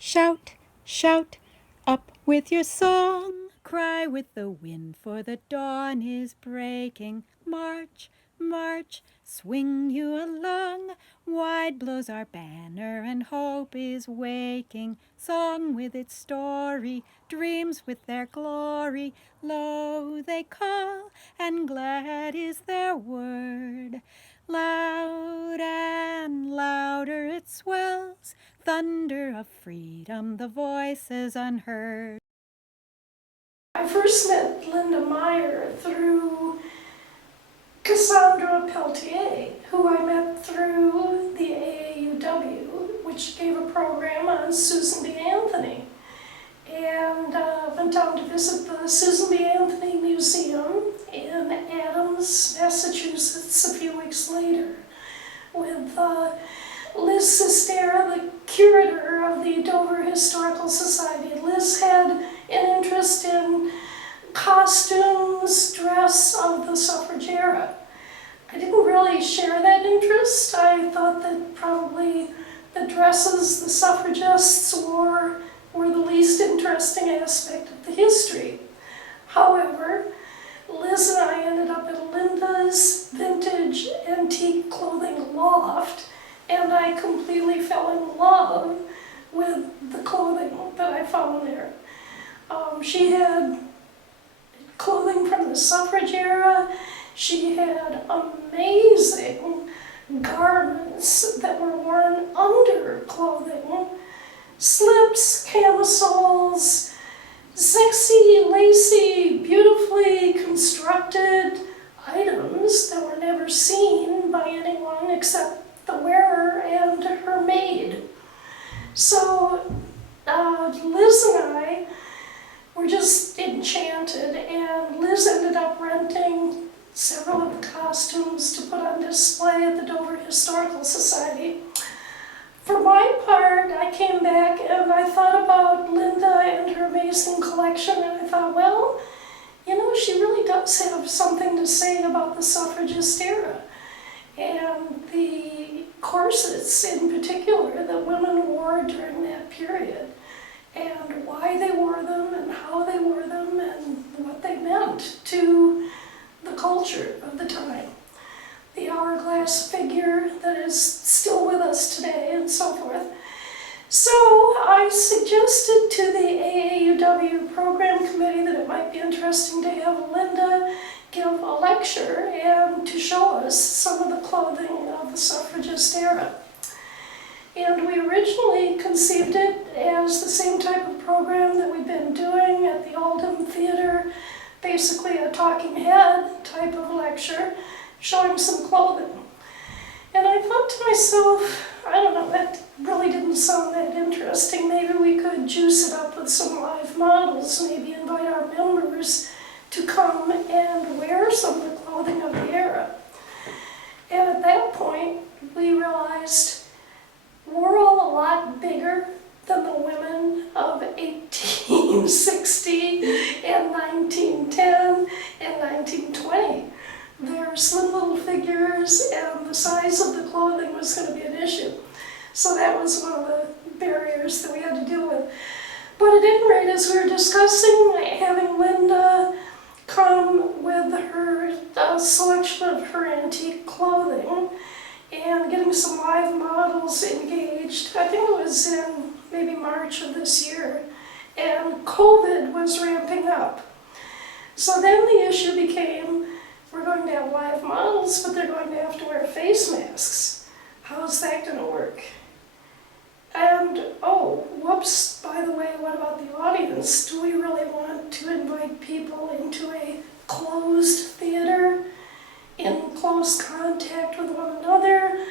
Shout, shout, up with your song. Cry with the wind, for the dawn is breaking. March, march, swing you along. Wide blows our banner and hope is waking. Song with its story, dreams with their glory. Lo, they call, and glad is their word. Loud and louder it swells, thunder of freedom, the voices unheard. I first met Linda Meyer through Cassandra Peltier, who I met through the AAUW, which gave a program on Susan B. Anthony. And went down to visit the Susan B. Anthony Museum in Adams, Massachusetts a few weeks later with Liz Sistera, the curator of the Dover Historical Society. Liz had an interest in costumes, dress of the suffrage era. I didn't really share that interest. I thought that probably the dresses the suffragists wore were the least interesting aspect of the history. However, Liz and I ended up at Linda's vintage antique clothing loft, and I completely fell in love with the clothing that I found there. She had clothing from the suffrage era. She had amazing garments that were worn under clothing, slips, camisoles, sexy, lacy, beautifully constructed items that were never seen by anyone except the wearer and her maid. So Liz and I were just enchanted, and Liz ended up renting several of the costumes to put on display at the Dover Historical Society. For my part, I came back and I thought about Linda and her amazing collection, and I thought, well, you know, she really does have something to say about the suffragist era and the corsets in particular that women wore during that period, and why they wore them and how they wore them and what they meant to the culture of the time. The hourglass figure that is still with us today and so forth. So I suggested to the AAUW program committee that it might be interesting to have Linda give a lecture and to show us some of the clothing of the suffragist era. And we originally conceived it as the same type of program that we've been doing at the Oldham Theater, basically a talking head type of lecture, showing some clothing. And I thought to myself, I don't know, that really didn't sound that interesting. Maybe we could juice it up with some live models, maybe invite our members to come and wear some of the clothing of the era. And at that point, we realized we're all a lot bigger than the women of 1860 and 1910 and 1920. They're slim little figures, and the size of the clothing was going to be an issue. So that was one of the barriers that we had to deal with. But at any rate, as we were discussing having Linda come with her selection of her antique clothing and getting some live models engaged, I think it was in maybe March of this year, and COVID was ramping up. So then the issue became, we're going to have live models, but they're going to have to wear face masks. How's that going to work? And, oh, whoops, by the way, what about the audience? Do we really want to invite people into a closed theater, in close contact with one another?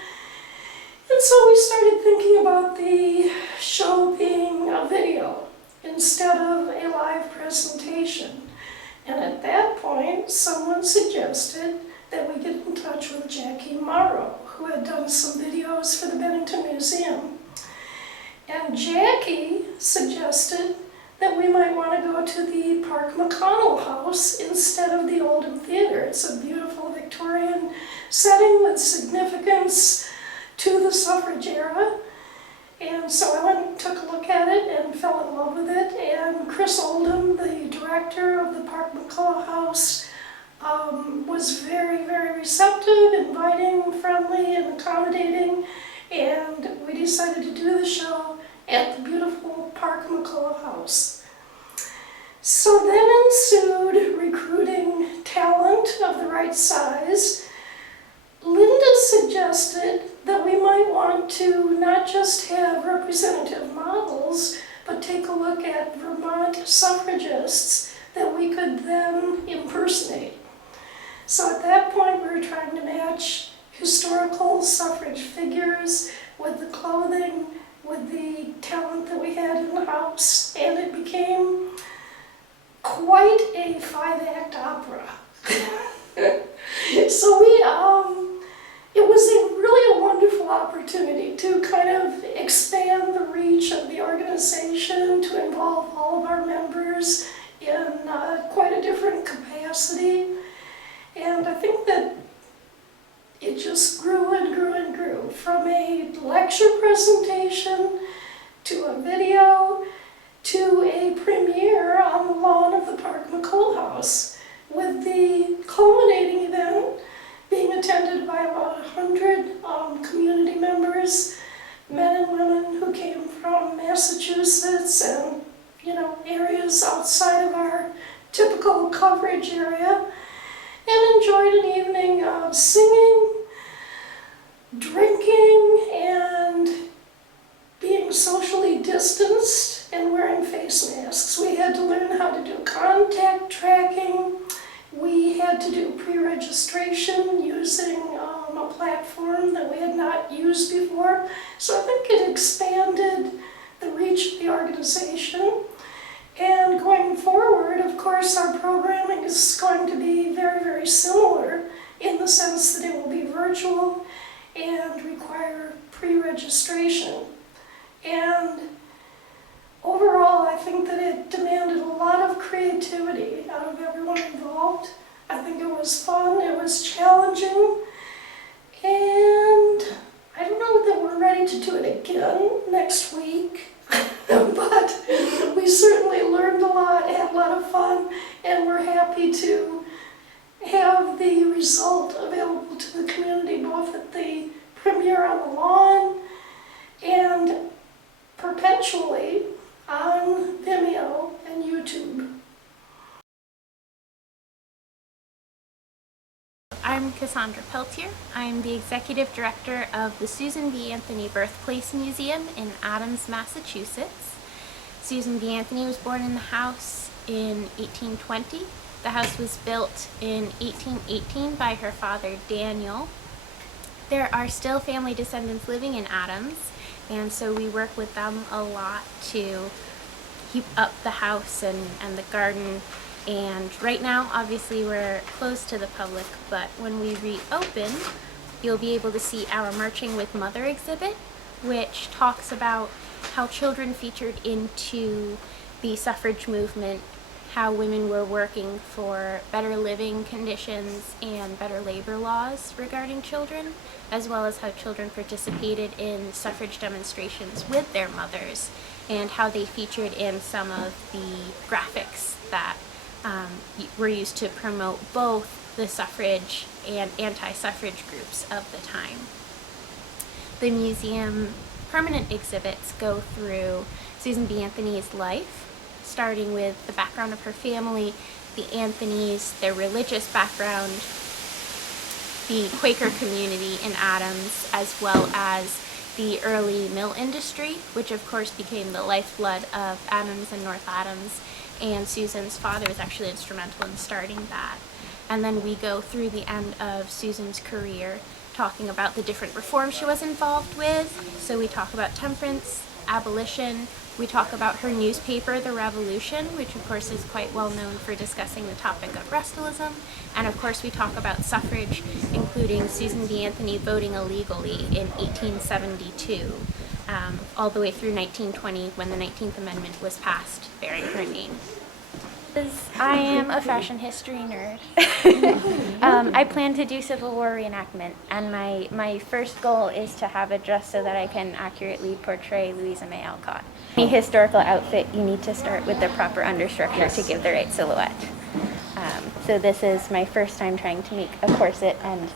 And so we started thinking about the show being a video instead of a live presentation. And at that point, someone suggested that we get in touch with Jackie Morrow, who had done some videos for the Bennington Museum. And Jackie suggested that we might want to go to the Park-McCullough house instead of the Oldham Theater. It's a beautiful Victorian setting with significance to the suffrage era. And so I went and took a look at it and fell in love with it. And Chris Oldham, the director of the Park-McCullough House, was very, very receptive, inviting, friendly, and accommodating. And we decided to do the show at the beautiful Park-McCullough House. So then ensued recruiting talent of the right size. Linda suggested that we might want to not just have representative models, but take a look at Vermont suffragists that we could then impersonate. So at that point we were trying to match historical suffrage figures with the clothing, with the talent that we had in the house, and it became quite a 5-act opera. So it was really a wonderful opportunity to kind of expand the reach of the organization, to involve all of our members in quite a different capacity. And I think that it just grew and grew and grew, from a lecture presentation to a video to a premiere on the lawn of the Park-McCullough House, with the culminating event being attended by about 100 community members, men and women who came from Massachusetts and, areas outside of our typical coverage area, and enjoyed an evening of singing, drinking, and being socially distanced and wearing face masks. We had to learn how to do contact tracking. We had to do pre-registration using a platform that we had not used before. So I think it expanded the reach of the organization. And going forward, of course, our programming is going to be very, very similar, in the sense that it will be virtual and require pre-registration. And overall, I think that it demanded a lot of creativity out of everyone involved. I think it was fun, it was challenging, and I don't know that we're ready to do it again next week, but we certainly learned a lot, had a lot of fun, and we're happy to have the result available to the community, both at the premiere on the lawn and perpetually on Vimeo and YouTube. I'm Cassandra Peltier. I'm the Executive Director of the Susan B. Anthony Birthplace Museum in Adams, Massachusetts. Susan B. Anthony was born in the house in 1820. The house was built in 1818 by her father, Daniel. There are still family descendants living in Adams, and so we work with them a lot to keep up the house and the garden. And right now, obviously, we're closed to the public, but when we reopen, you'll be able to see our Marching with Mother exhibit, which talks about how children featured into the suffrage movement, how women were working for better living conditions and better labor laws regarding children, as well as how children participated in suffrage demonstrations with their mothers, and how they featured in some of the graphics that were used to promote both the suffrage and anti-suffrage groups of the time. The museum permanent exhibits go through Susan B. Anthony's life, starting with the background of her family, the Anthonys, their religious background, the Quaker community in Adams, as well as the early mill industry, which of course became the lifeblood of Adams and North Adams, and Susan's father was actually instrumental in starting that. And then we go through the end of Susan's career, talking about the different reforms she was involved with. So we talk about temperance, abolition, we talk about her newspaper, The Revolution, which of course is quite well known for discussing the topic of rustalism, and of course we talk about suffrage, including Susan B. Anthony voting illegally in 1872, all the way through 1920 when the 19th Amendment was passed bearing her name. I am a fashion history nerd. I plan to do Civil War reenactment, and my first goal is to have a dress so that I can accurately portray Louisa May Alcott. Any historical outfit, you need to start with the proper understructure to give the right silhouette. So this is my first time trying to make a corset, and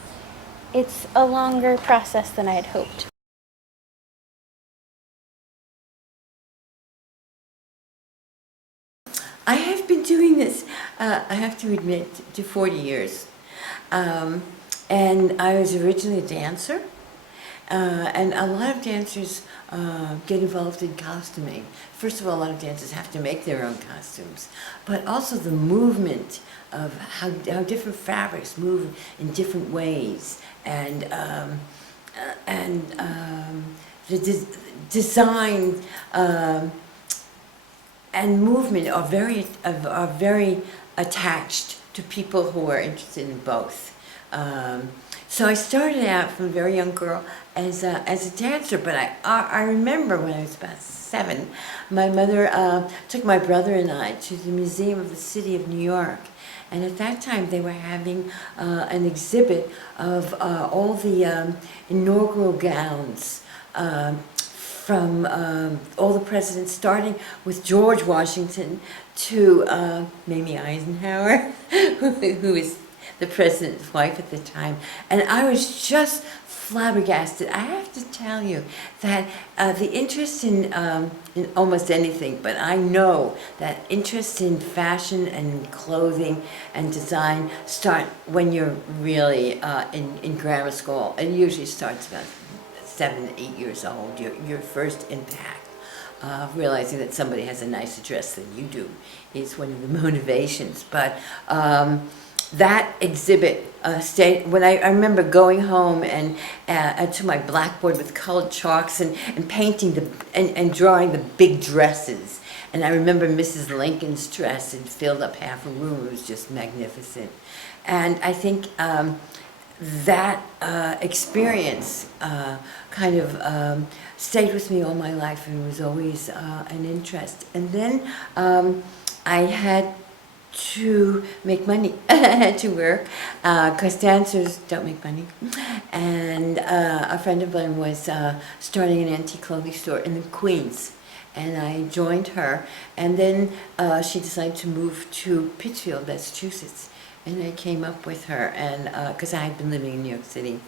it's a longer process than I had hoped. I have been doing this, I have to admit, to 40 years. And I was originally a dancer, and a lot of dancers get involved in costuming. First of all, a lot of dancers have to make their own costumes, but also the movement of how different fabrics move in different ways, and the design and movement are very attached to people who are interested in both. So I started out from a very young girl as a dancer, but I remember when I was about 7, my mother took my brother and I to the Museum of the City of New York. And at that time, they were having an exhibit of all the inaugural gowns from all the presidents, starting with George Washington to Mamie Eisenhower, who was the president's wife at the time. And I was just flabbergasted. I have to tell you that the interest in almost anything, but I know that interest in fashion and clothing and design start when you're really in grammar school. It usually starts about 7, 8 years old. Your first impact of realizing that somebody has a nicer dress than you do is one of the motivations. But that exhibit stayed. When I remember going home and to my blackboard with colored chalks and painting and drawing the big dresses. And I remember Mrs. Lincoln's dress. It filled up half a room. It was just magnificent. And I think that experience kind of stayed with me all my life, and was always an interest. And then I had to make money. I had to work, because dancers don't make money. And a friend of mine was starting an antique clothing store in the Queens, and I joined her. And then she decided to move to Pittsfield, Massachusetts. And I came up with her, and because I had been living in New York City,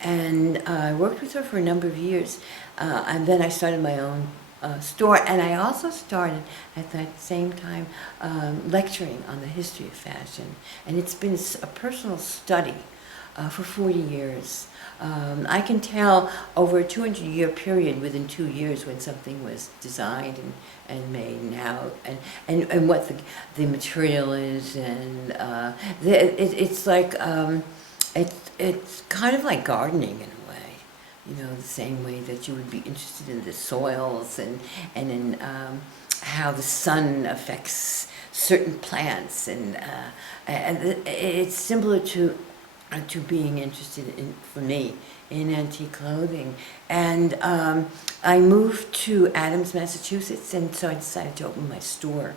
and I worked with her for a number of years, and then I started my own store, and I also started at that same time lecturing on the history of fashion, and it's been a personal study for 40 years. I can tell over a 200-year period, within 2 years, when something was designed and made, and how and what the material is, and it's like it's kind of like gardening in a way, you know, the same way that you would be interested in the soils and in how the sun affects certain plants, and it's similar to being interested in, for me, in antique clothing. And I moved to Adams, Massachusetts, and so I decided to open my store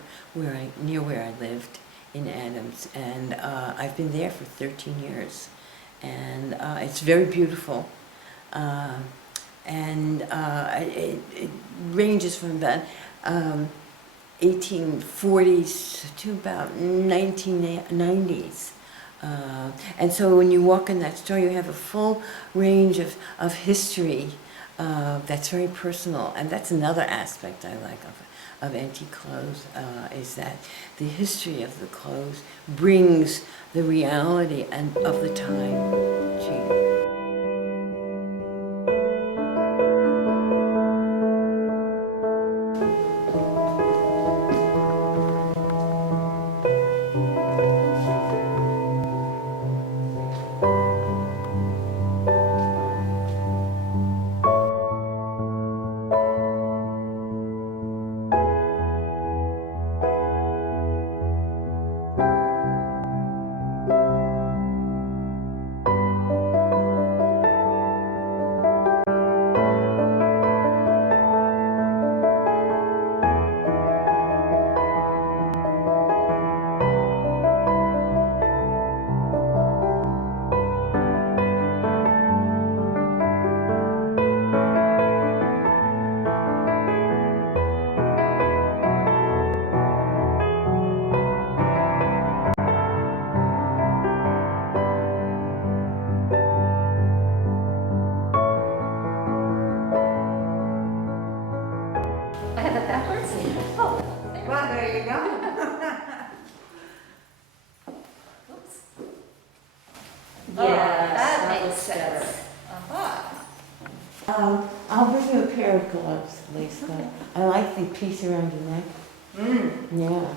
near where I lived in Adams, and I've been there for 13 years, and it's very beautiful, and it ranges from about 1840s to about 1990s. And so when you walk in that store, you have a full range of history that's very personal. And that's another aspect I like of antique clothes, is that the history of the clothes brings the reality of the time to you. I have it backwards? Oh. Well, there you go. Oops. Oh, Yeah, that that makes looks sense. Uh-huh. I'll bring you a pair of gloves, Lisa. I like the piece around your neck. Yeah.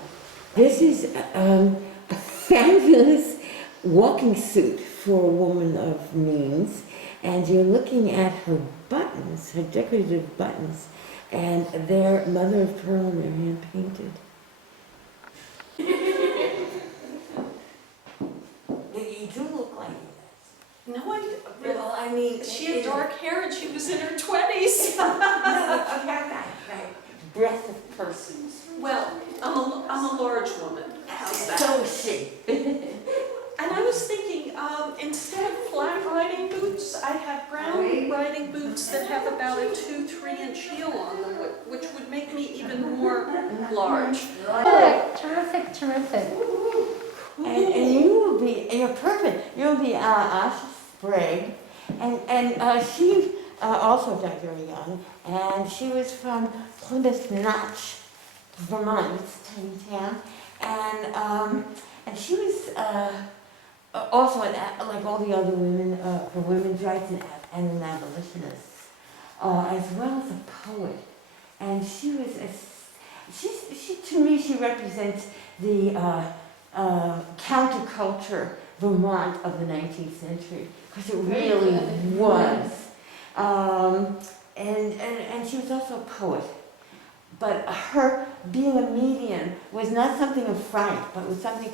This is a fabulous walking suit for a woman of means. And you're looking at her buttons, her decorative buttons, and they're mother of pearl and they're hand painted. You do look like this. No, Well, I mean, she had dark hair and she was in her 20s. No, but she had that breadth of person. Well, I'm a large woman. How's that? So is she. And I was thinking, instead of flat riding boots, I have brown riding boots that have about a 2-3 inch heel on them, which would make me even more large. Terrific, terrific. And you will be, you're perfect. You'll be Asha Sprague. And she also died very young. And she was from Plymouth Notch, Vermont, it's a tiny town. And she was also, like all the other women, for women's rights and an abolitionist, as well as a poet. And she was, to me, she represents the counterculture Vermont of the 19th century, because it really was. And she was also a poet. But her being a medium was not something of fright, but was something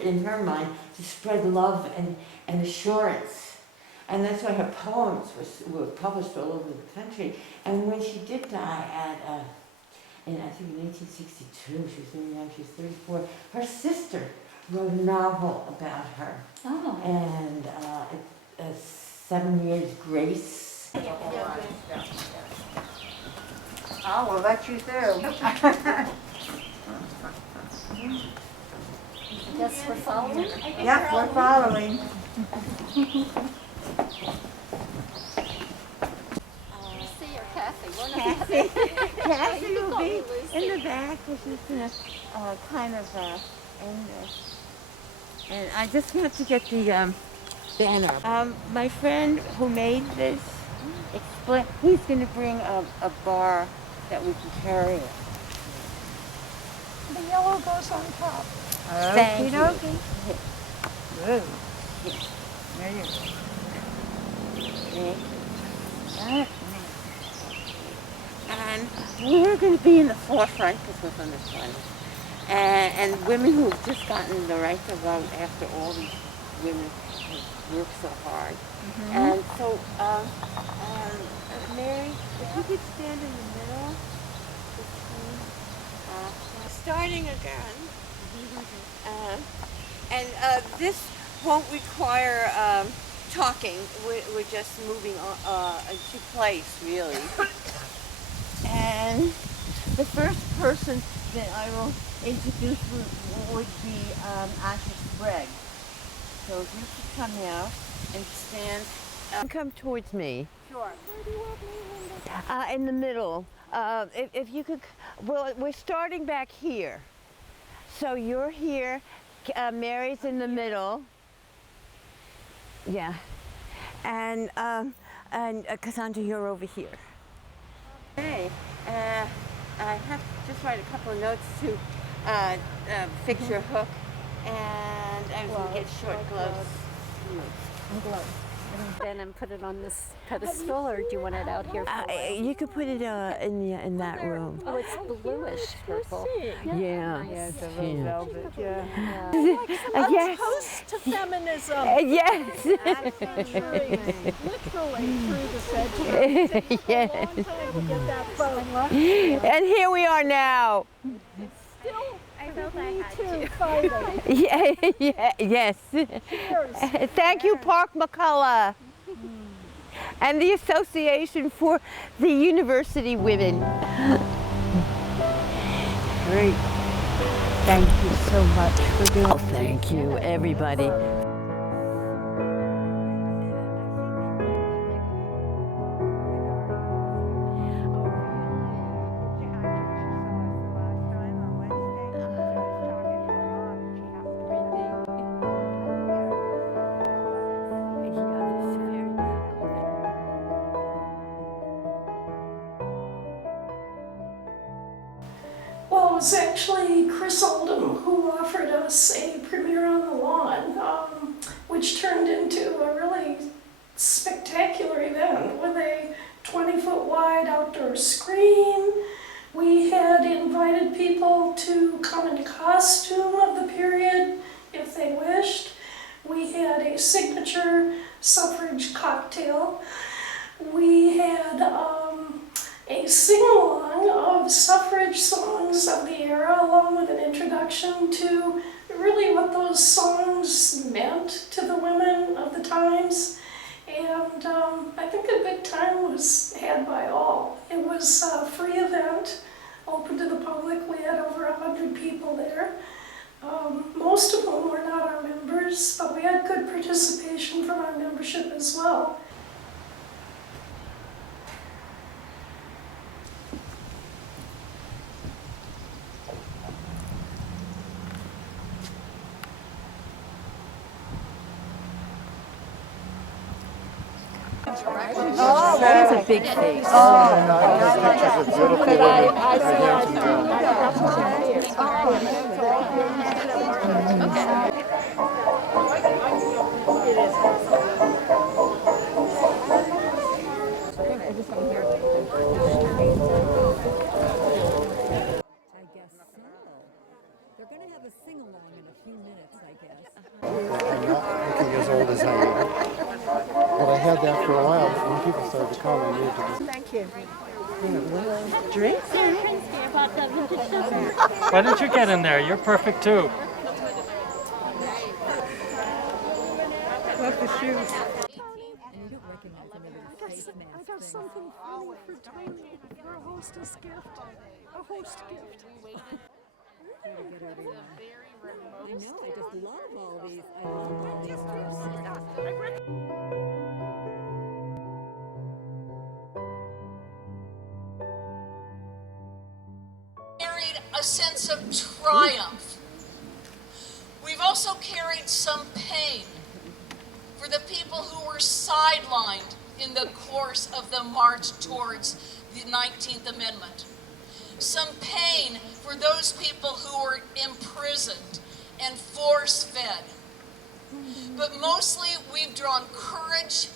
in her mind, to spread love and assurance. And that's why her poems were published all over the country. And when she did die in I think in 1862, she was very young, she was 34, her sister wrote a novel about her. Oh. And 7 Years Grace. I will let you through. Guess we're following? Yep, we're following. See your Kathy. Cassie will be in the back, which is gonna kind of end this. And I just want to get the banner. My friend who made this, he's gonna bring a bar that we can carry it. The yellow goes on top. Thank you. Okey-dokey. Good. Yes. There you Okay. go. And we're going to be in the forefront because we're from the front. And women who have just gotten the right to vote after all these women have worked so hard. And so, Mary, if you could stand in the middle, starting again. And this won't require talking. We're just moving into place, really. And the first person that I will introduce would be Asha Sprague. So if you could come now and stand. Come towards me. Sure. In the middle. If you could, well, we're starting back here. So you're here, Mary's in the middle. Yeah. And Cassandra, you're over here. Okay. I have to just write a couple of notes to fix your hook. And I was going to get short gloves. Then and put it on this pedestal, or do you want it out here? You could put it in that room. Oh, it's bluish purple. Yeah. Yeah, it's a little velvet, yeah. Yes. Toast to feminism. Yes. Literally through the centuries. It took a Yes. long time to get that vote. And here we are now. Still, I felt I had too, to. fighting. Yes. Cheers. Thank you, Park-McCullough. And the Association for the University Women. Great. Thank you so much for doing Oh, thank you, everybody. was actually Chris Oldham who offered us a premiere on the lawn, which turned into a really spectacular event with a 20-foot wide outdoor screen. We had invited people to come in costume of the period if they wished. We had a signature suffrage cocktail. We had a sing-along of suffrage songs of the era, along with an introduction to really what those songs meant to the women of the times. And I think a good time was had by all. It was a free event, open to the public. We had over 100 people there. Most of them were not our members, but we had good participation from our membership as well. Oh, that's a big face. They're going to have a sing-along in a few minutes, I guess. I'm not looking as old as I am. But I had that for a while. When people started to call, I needed to just... Thank you. Drinks? About that vintage stuff. Why don't you get in there? You're perfect too. Love the shoes. And you don't recognize another face mask I got something funny for Tony for a hostess gift. A host gift. I know, I just love all these. Carried a sense of triumph. We've also carried some pain for the people who were sidelined in the course of the march towards the 19th Amendment. Some pain for those people who were imprisoned and force-fed. But mostly we've drawn courage.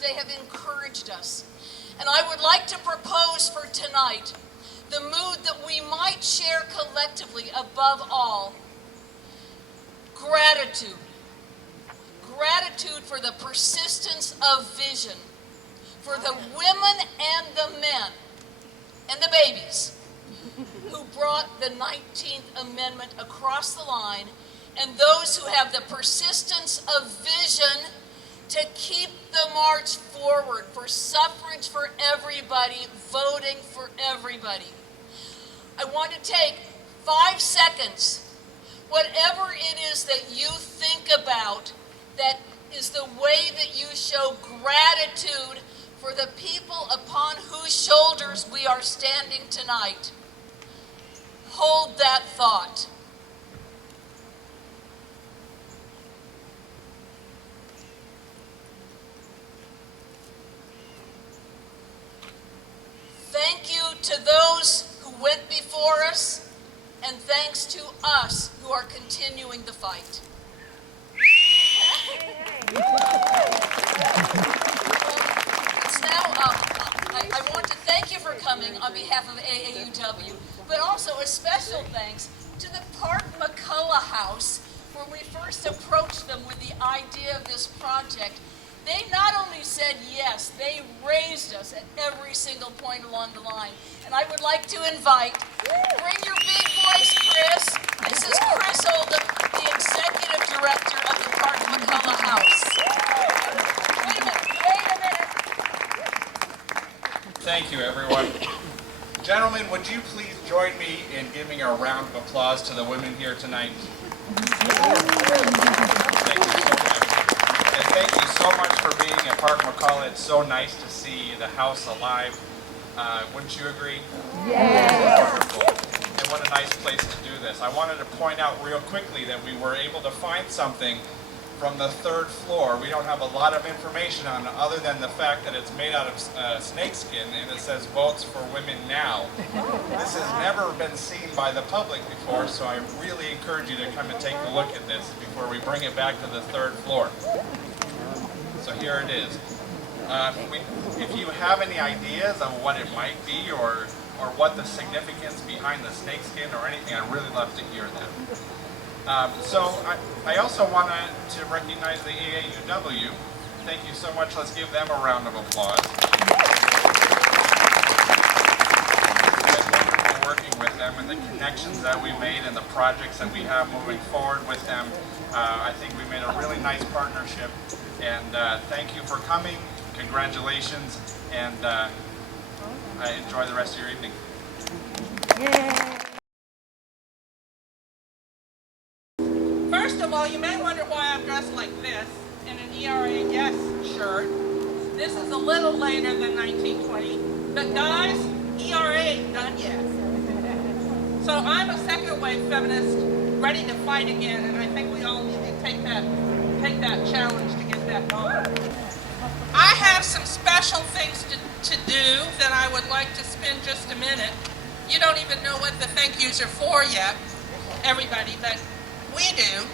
They have encouraged us. And I would like to propose for tonight the mood that we might share collectively above all: gratitude. Gratitude for the persistence of vision, for the women and the men and the babies who brought the 19th Amendment across the line, and those who have the persistence of vision to keep the march forward for suffrage for everybody, voting for everybody. I want to take 5 seconds, whatever it is that you think about that is the way that you show gratitude for the people upon whose shoulders we are standing tonight. Hold that thought. Thank you to those who went before us, and thanks to us who are continuing the fight. It's now I want to thank you for coming on behalf of AAUW, but also a special thanks to the Park-McCullough House, where we first approached them with the idea of this project. They not only said yes, they raised us at every single point along the line. And I would like to invite, bring your big voice, Chris. This is Chris Oldham, the Executive Director of the Park-McCullough House. Wait a minute. Thank you, everyone. Gentlemen, would you please join me in giving a round of applause to the women here tonight? Thank you so much. And thank you so much for being at Park-McCullough. It's so nice to see the house alive. Wouldn't you agree? Yeah. Wonderful. And what a nice place to do this. I wanted to point out real quickly that we were able to find something from the 3rd floor. We don't have a lot of information on it other than the fact that it's made out of snakeskin and it says "Votes for Women Now." This has never been seen by the public before, so I really encourage you to come and take a look at this before we bring it back to the third floor. So here it is. If you have any ideas of what it might be or what the significance behind the snakeskin or anything, I'd really love to hear that. So I also want to recognize the AAUW. Thank you so much. Let's give them a round of applause. Working with them and the connections that we made and the projects that we have moving forward with them. I think we made a really nice partnership, and thank you for coming. Congratulations, and enjoy the rest of your evening. First of all, you may wonder why I'm dressed like this in an ERA Yes shirt. This is a little later than 1920, but guys, ERA ain't done yet. So I'm a second wave feminist ready to fight again, and I think we all need to take that challenge to get that going. I have some special things to do that I would like to spend just a minute. You don't even know what the thank yous are for yet, everybody, but we do.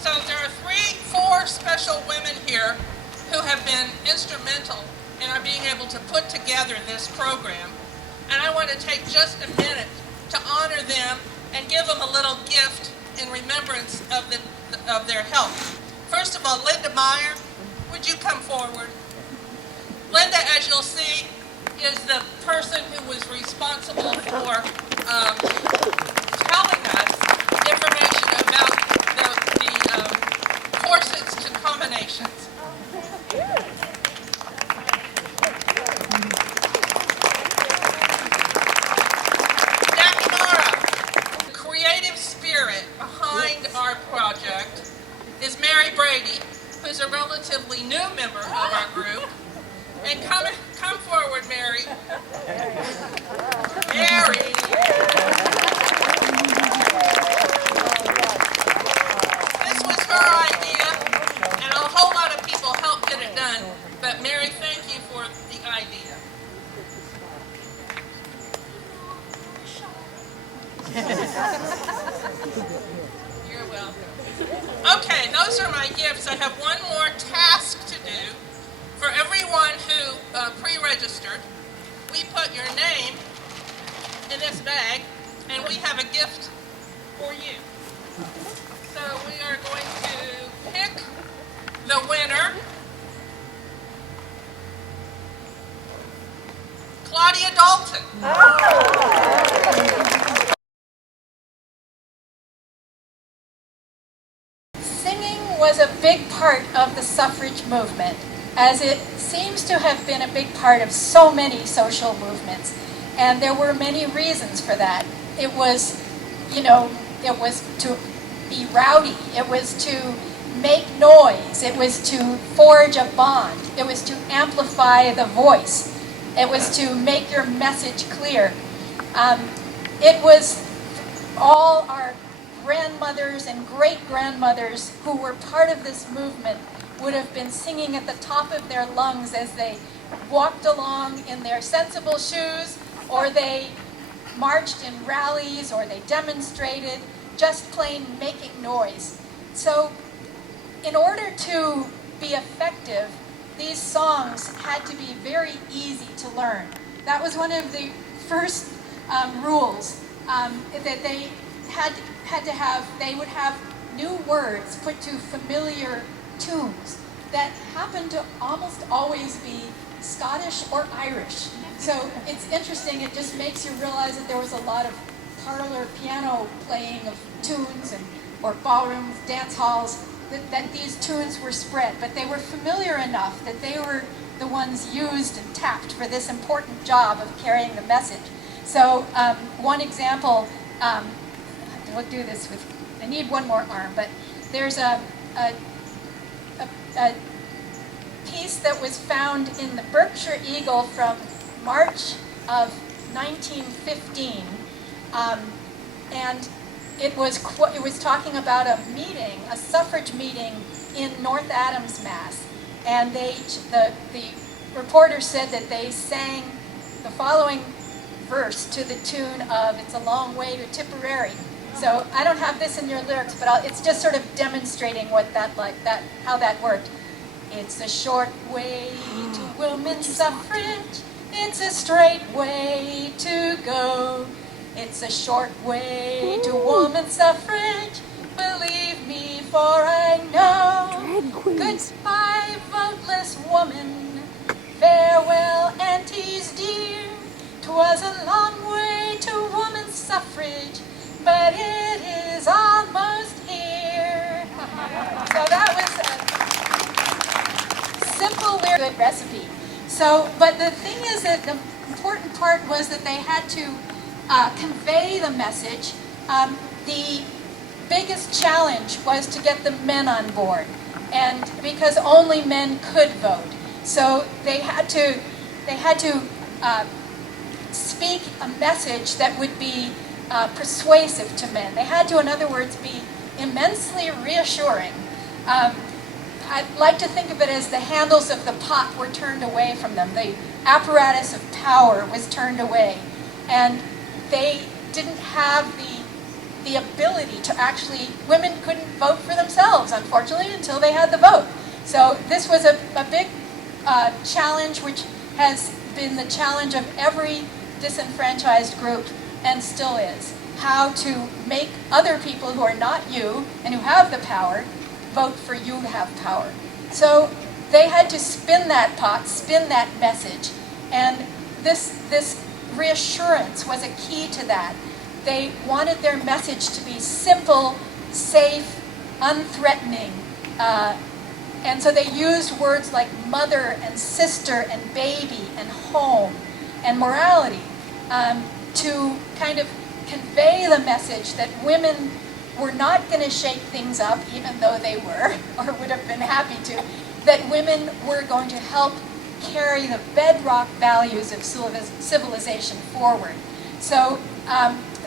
So there are 4 special women here who have been instrumental in our being able to put together this program. And I want to take just a minute to honor them and give them a little gift in remembrance of their help. First of all, Linda Meyer, would you come forward? Linda, as you'll see, is the person who was responsible for telling us information about the corsets to combinations. Project is Mary Brady, who's a relatively new member of our group. And come forward, Mary. Mary. This was her idea, and a whole lot of people helped get it done. But Mary, thank you for the idea. You're welcome. Okay, those are my gifts. I have one more task to do. For everyone who pre-registered, we put your name in this bag, and we have a gift for you. So we are going to pick the winner. Claudia Dalton. Was a big part of the suffrage movement, as it seems to have been a big part of so many social movements. And there were many reasons for that. It was, it was to be rowdy. It was to make noise. It was to forge a bond. It was to amplify the voice. It was to make your message clear. It was all our grandmothers and great-grandmothers who were part of this movement would have been singing at the top of their lungs as they walked along in their sensible shoes, or they marched in rallies, or they demonstrated, just plain making noise. So in order to be effective, these songs had to be very easy to learn. That was one of the first rules, that they had to have. They would have new words put to familiar tunes that happened to almost always be Scottish or Irish. So it's interesting, it just makes you realize that there was a lot of parlor piano playing of tunes or ballrooms, dance halls, that these tunes were spread, but they were familiar enough that they were the ones used and tapped for this important job of carrying the message. So one example, we'll do this with, I need one more arm, but there's a piece that was found in the Berkshire Eagle from March of 1915, and it was talking about a meeting, a suffrage meeting in North Adams, Mass. And the reporter said that they sang the following verse to the tune of "It's a Long Way to Tipperary." So I don't have this in your lyrics, but it's just sort of demonstrating what how that worked. It's a short way to women's suffrage. It's a straight way to go. It's a short way to women's suffrage. Believe me, for I know. Goodbye, voteless woman. Farewell, aunties dear. 'Twas a long way to women's suffrage, but it is almost here. So that was a simple, good recipe. So, but the thing is that the important part was that they had to convey the message. The biggest challenge was to get the men on board, and because only men could vote, so they had to speak a message that would be persuasive to men. They had to, in other words, be immensely reassuring. I'd like to think of it as the handles of the pot were turned away from them. The apparatus of power was turned away, and they didn't have the ability to actually, women couldn't vote for themselves, unfortunately, until they had the vote. So this was a big challenge, which has been the challenge of every disenfranchised group, and still is. How to make other people who are not you, and who have the power, vote for you to have power. So they had to spin that pot, spin that message, and this reassurance was a key to that. They wanted their message to be simple, safe, unthreatening, and so they used words like mother and sister and baby and home and morality to kind of convey the message that women were not going to shake things up, even though they were, or would have been happy to, that women were going to help carry the bedrock values of civilization forward. So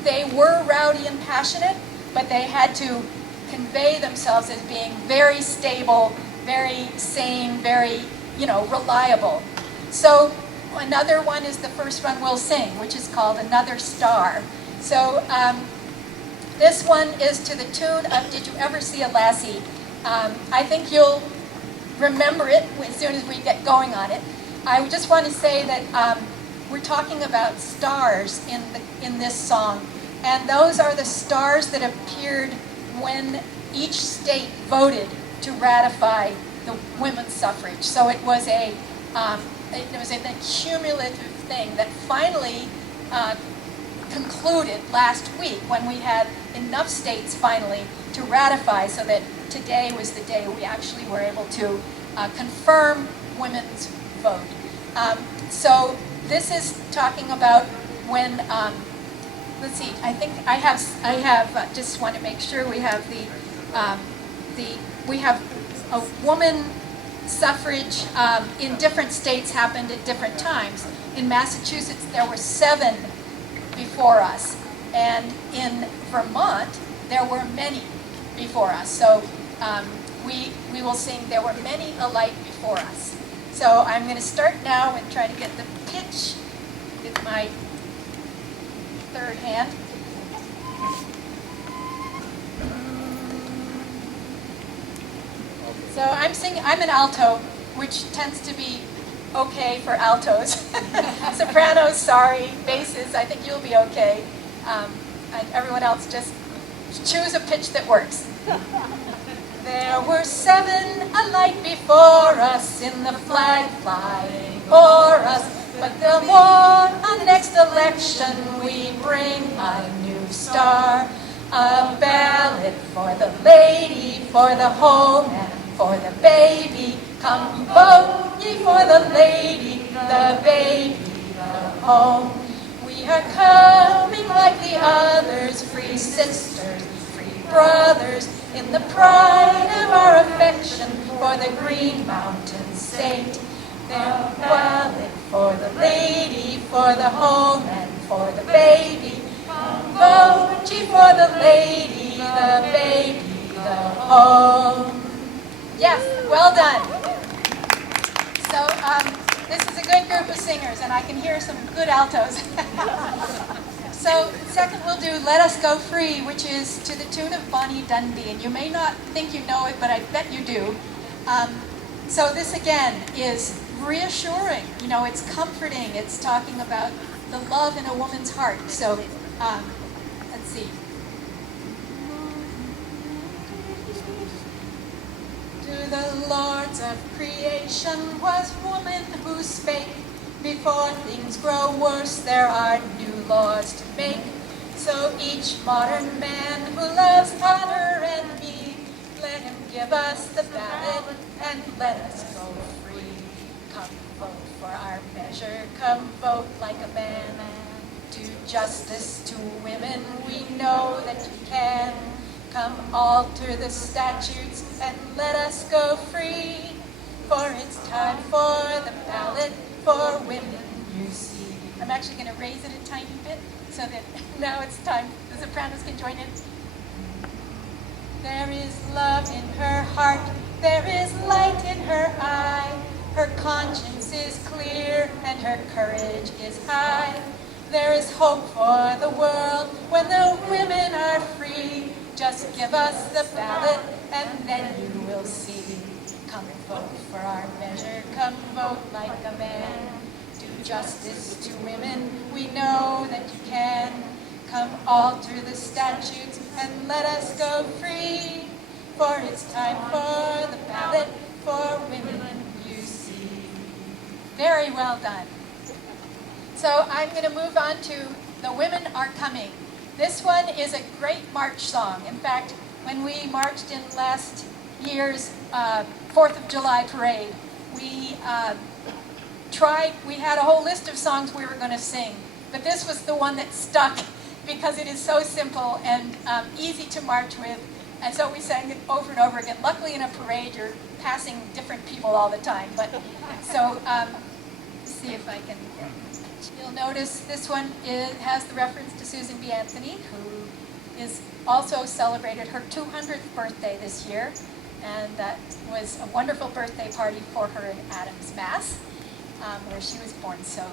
they were rowdy and passionate, but they had to convey themselves as being very stable, very sane, very, reliable. So another one is the first one we'll sing, which is called Another Star. So this one is to the tune of Did You Ever See a Lassie? I think you'll remember it as soon as we get going on it. I just want to say that we're talking about stars in this song, and those are the stars that appeared when each state voted to ratify the women's suffrage. So it was an accumulative thing that finally concluded last week, when we had enough states finally to ratify, so that today was the day we actually were able to confirm women's vote. So this is talking about when, let's see, I think I have just want to make sure we have we have a woman suffrage in different states happened at different times. In Massachusetts, there were 7 before us, and in Vermont, there were many before us. So we will sing There Were Many a Light Before Us. So I'm going to start now and try to get the pitch with my third hand. So I'm an alto, which tends to be okay for altos. Sopranos, sorry. Basses, I think you'll be okay. And everyone else, just choose a pitch that works. There were 7 alike before us, in the flag flying o'er us. But the war on next election, we bring a new star. A ballot for the lady, for the home, and for the baby. Come vote ye for the lady, the baby, the home. We are coming like the others, free sisters, free brothers, in the pride of our affection for the Green Mountain State. Then ballot for the lady, for the home, and for the baby. Come vote ye for the lady, the baby, the home. Yes, well done. So This is a good group of singers, and I can hear some good altos. So second we'll do Let Us Go Free, which is to the tune of Bonnie Dundee. And you may not think you know it, but I bet you do. So this again is reassuring. You know, it's comforting. It's talking about the love in a woman's heart. So let's see. To the lords of creation was woman who spake. Before things grow worse, there are new laws to make. So each modern man who loves honor and me, let him give us the ballot and let us go free. Come vote for our measure, come vote like a man. Do justice to women, we know that you can. Come alter the statutes and let us go free. For it's time for the ballot for women, you see. I'm actually going to raise it a tiny bit so that now it's time. The sopranos can join in. There is love in her heart, there is light in her eye. Her conscience is clear and her courage is high. There is hope for the world when the women are free. Just give us the ballot and then you will see. Come vote for our measure, come vote like a man. Do justice to women, we know that you can. Come alter the statutes and let us go free. For it's time for the ballot for women, you see. Very well done. So I'm going to move on to The Women Are Coming. This one is a great march song. In fact, when we marched in last year's 4th of July parade, we had a whole list of songs we were going to sing, but this was the one that stuck because it is so simple and easy to march with, and so we sang it over and over again. Luckily in a parade you're passing different people all the time, but so let's see if I can. You'll notice this one has the reference to Susan B. Anthony, who is also celebrated her 200th birthday this year. And that was a wonderful birthday party for her in Adams, Mass, where she was born. So,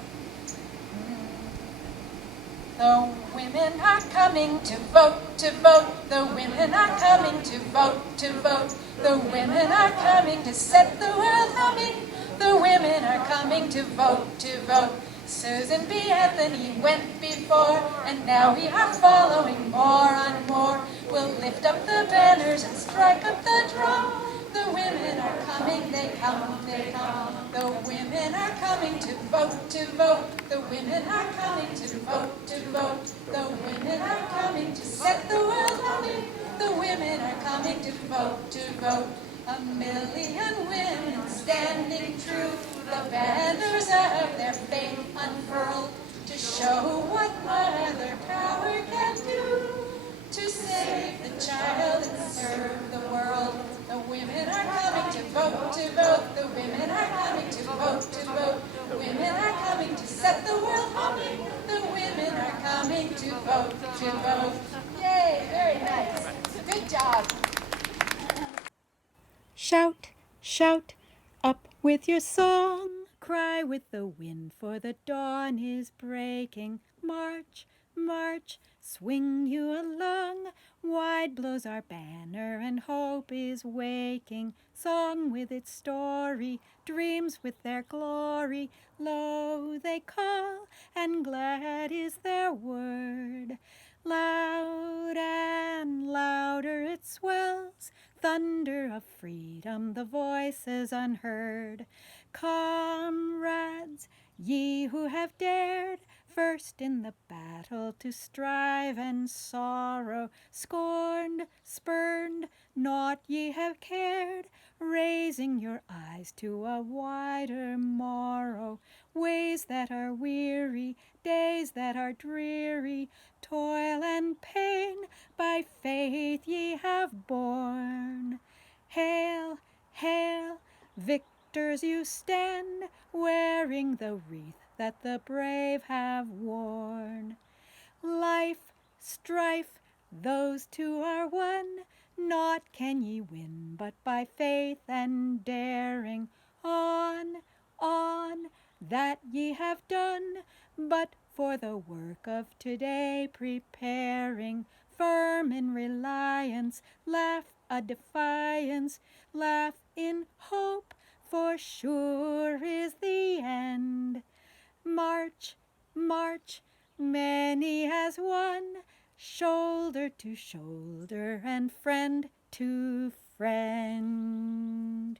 the women are coming to vote, to vote. The women are coming to vote, to vote. The women are coming to set the world humming. The women are coming to vote, to vote. Susan B. Anthony went before, and now we are following more and more. We'll lift up the banners and strike up the drum. The women are coming, they come, they come. The women are coming to vote, to vote. The women are coming to vote, to vote. The women are coming to set the world humming. The women are coming to vote, to vote. 1,000,000 women standing true, the banners of their faith unfurled, to show what mother power can do, to save the child and serve the world. The women are coming to vote, to vote. The women are coming to vote, to vote. The women are coming to set the world humming. The women are coming to vote, to vote. Yay, very nice. Good job. Shout, shout, up with your song. Cry with the wind, for the dawn is breaking. March, march, swing you along. Wide blows our banner and hope is waking. Song with its story, dreams with their glory. Lo, they call, and glad is their word. Loud and louder it swells, thunder of freedom, the voices unheard. Comrades, ye who have dared, first in the battle to strive and sorrow, scorned, spurned, naught ye have cared, raising your eyes to a wider morrow. Ways that are weary, days that are dreary, toil and pain, by faith ye have borne. Hail, hail, victors you stand, wearing the wreath that the brave have worn. Life, strife, those two are one, naught can ye win but by faith and daring. On, on, that ye have done, but for the work of today preparing, firm in reliance, laugh a defiance, laugh in hope, for sure is the end. March, march, many as one, shoulder to shoulder and friend to friend.